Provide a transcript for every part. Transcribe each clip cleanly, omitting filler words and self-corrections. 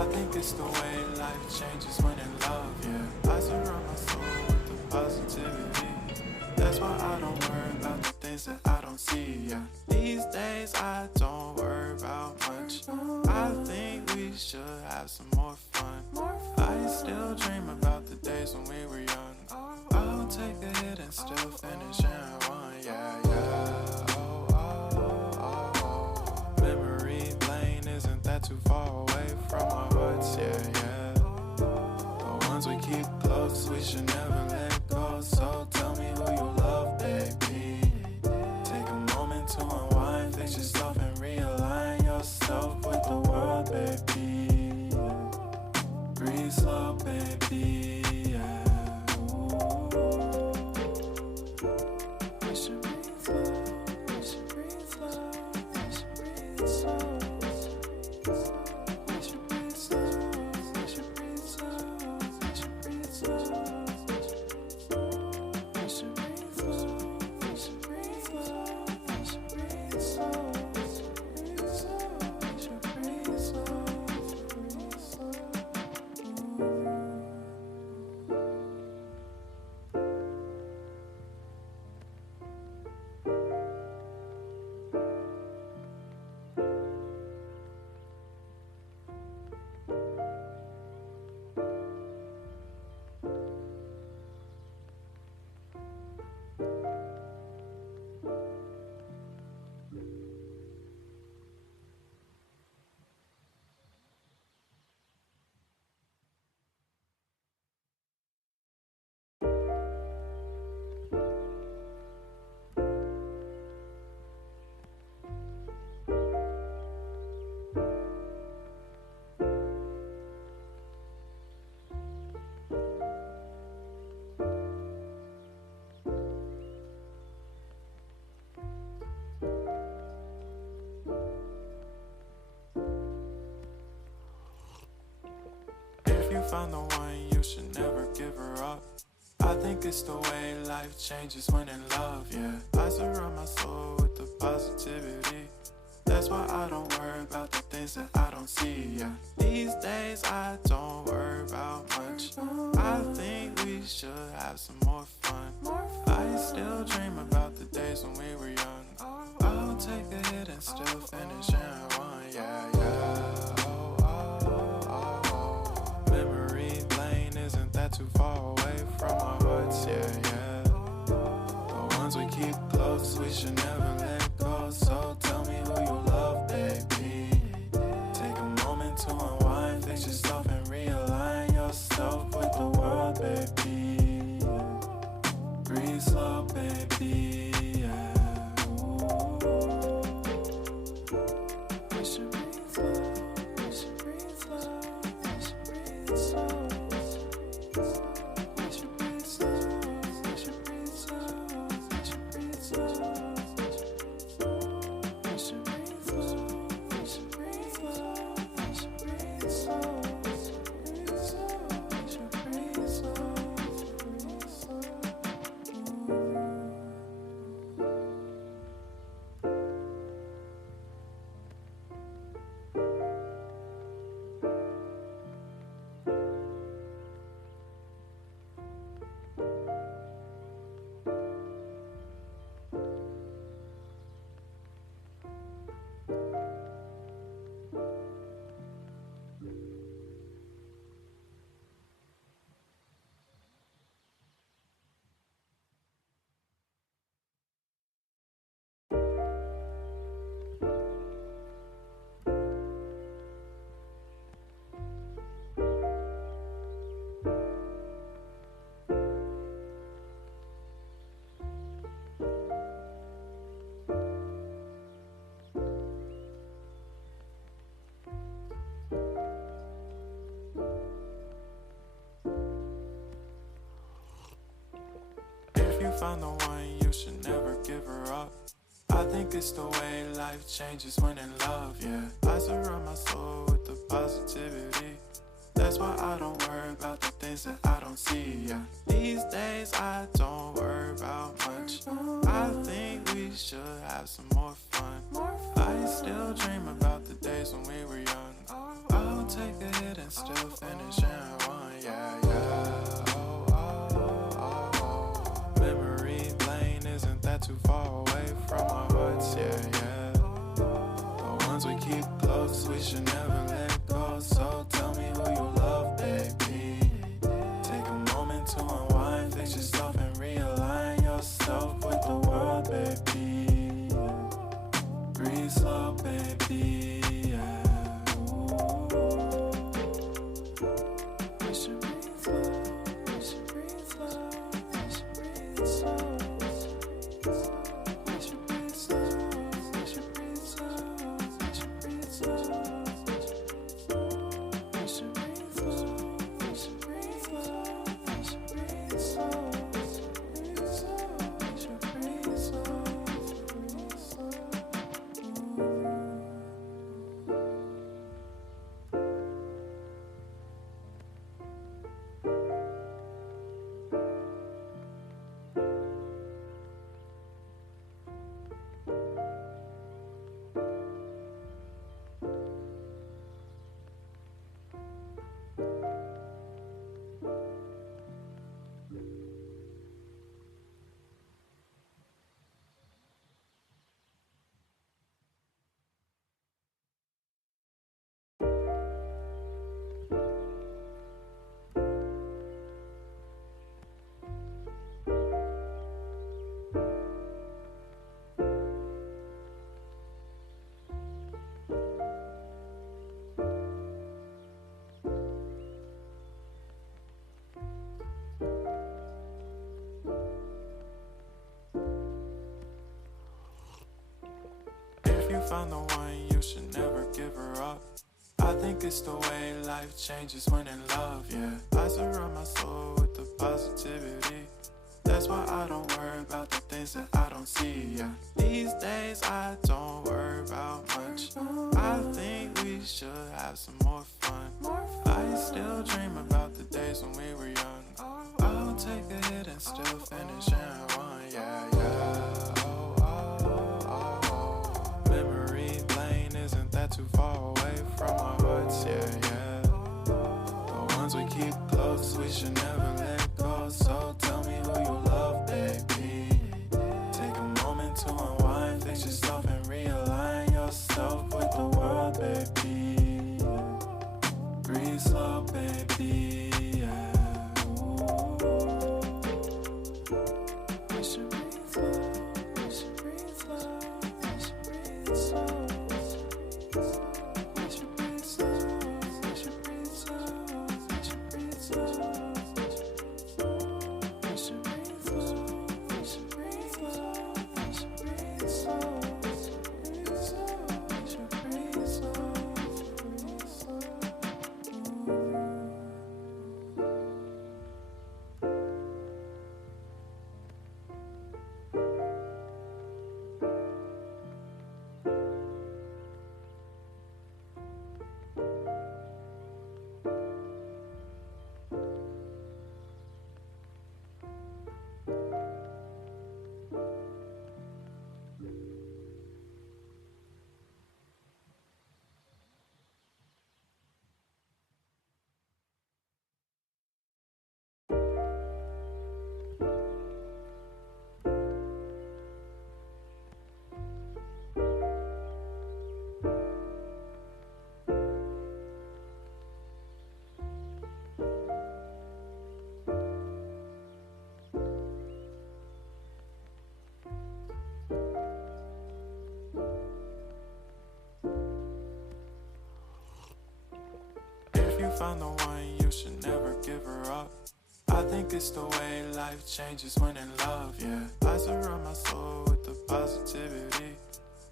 I think it's the way life changes when in love, yeah. I surround my soul with the positivity. That's why I don't worry about the things that I don't see, yeah. These days I don't worry about much. I think we should have some more fun. I still dream about the days when we were young. I'll take a hit and still finish and one, yeah, yeah. Oh, oh, oh, oh. Memory lane isn't that too far away from our hearts, yeah, yeah. The ones we keep close, we should never let go. So tell me who you love, baby. Take a moment to unwind, fix yourself and realign yourself with the world, baby. Breathe slow, baby, yeah. We should breathe slow, we should breathe slow, we should breathe slow. We should breathe slow, we should breathe slow, we should breathe slow. We should breathe slow, we should breathe slow, we should breathe slow. We should breathe slow, breathe slow. If you found the one, you should never give her up. I think it's the way life changes when in love, yeah. I surround my soul with the positivity. That's why I don't worry about the things that I don't see, yeah. These days I don't worry about much. I think we should have some more fun. I still dream about the days when we were young. I'll take a hit and still finish and one, yeah, yeah. Oh, oh, oh, oh. Memory lane isn't that too far away from our hearts, yeah, yeah. The ones we keep close, we should never let go. So tell me who you love, baby. Take a moment to unwind, fix yourself and realign yourself with the world, baby. Breathe slow, baby, yeah. We should breathe slow, we should breathe slow, we should breathe slow. We should breathe slow, we should breathe slow, we should breathe slow. We should breathe slow, we should breathe slow, we should breathe slow. We should breathe slow, breathe slow. If you found the one, you should never give her up. I think it's the way life changes when in love, yeah. I surround my soul with the positivity. That's why I don't worry about the things that I don't see, yeah. These days I don't worry about much. I think we should have some more fun. I still dream about the days when we were young. I'll take a hit and still finishing one, yeah, yeah. Memory lane, isn't that too far away from our hearts, yeah, yeah. The ones we keep close, we should never let go. So tell me who you love, baby. Take a moment to unwind, fix yourself and realign yourself with the world, baby. Breathe slow, baby, yeah. We should breathe slow, we should breathe slow, we should breathe slow. We should breathe slow, we should breathe slow, we should breathe slow. We should breathe slow, we should breathe slow, we should breathe slow. We should breathe slow, breathe slow. If you found the one, you should never give her up. I think it's the way life changes when in love, yeah. I surround my soul with the positivity. That's why I don't worry about the things that I don't see, yeah. These days I don't worry about much. I think we should have some more fun. I still dream about the days when we were young. I'll take a hit and still finish in one, yeah, yeah. Memory lane, isn't that too far away from our hearts, yeah, yeah. The ones we keep close, we should never let go. So tell me who you love, baby. Take a moment to unwind, fix yourself and realign yourself with the world, baby. Breathe slow, baby, yeah. We should breathe slow, we should breathe slow, we should breathe slow. We should breathe slow, we should breathe slow, we should breathe slow. We should breathe slow, we should breathe slow, we should breathe slow. We should breathe slow, breathe slow. Found the one, you should never give her up. I think it's the way life changes when in love, yeah. I surround my soul with the positivity.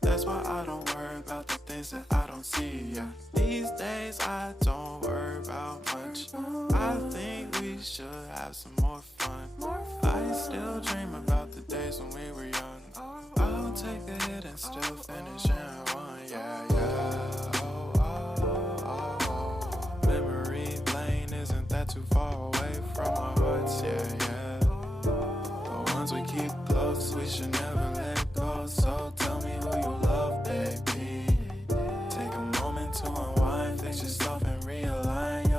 That's why I don't worry about the things that I don't see, yeah. These days I don't worry about much. I think we should have some more fun. I still dream about the days when we were young. I'll take a hit and still finish in one, yeah, yeah. Memory lane, isn't that too far away from our hearts, yeah, yeah. The ones we keep close, we should never let go. So tell me who you love, baby. Take a moment to unwind, fix yourself and realign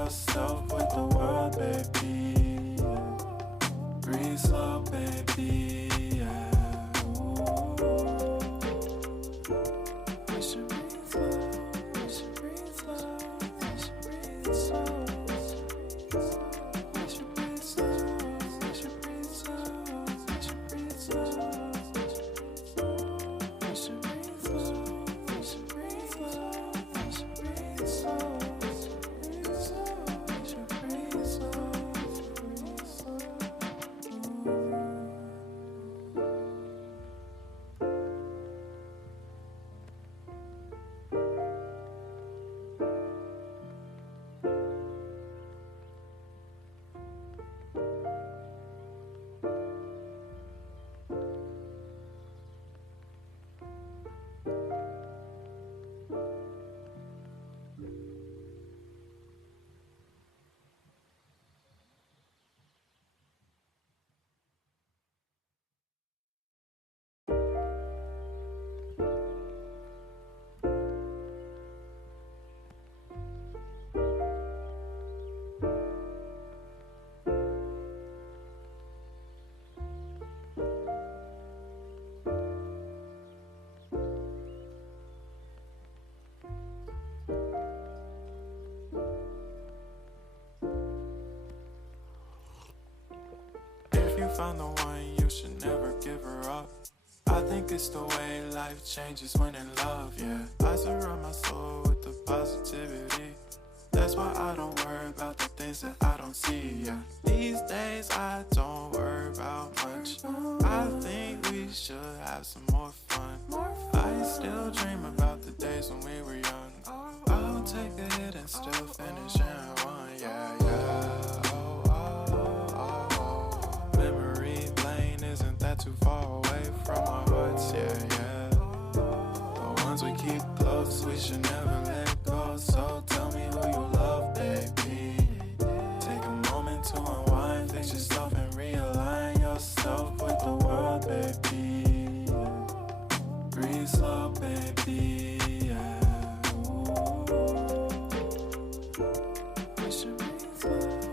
found the one, you should never give her up. I think it's the way life changes when in love, yeah. I surround my soul with the positivity. That's why I don't worry about the things that I don't see, yeah. These days I don't worry about much. I think we should have some more fun. I still dream about the days when we were young. I'll take a hit and still finish in one, yeah, yeah. Oh, oh, oh, oh. Memory lane, isn't that too far away from our hearts, yeah, yeah. The ones we keep close, we should never let go. So tell me who you love, baby. Take a moment to unwind, fix yourself and realign yourself with the world, baby. Breathe slow, baby, yeah. Ooh. We should breathe slow.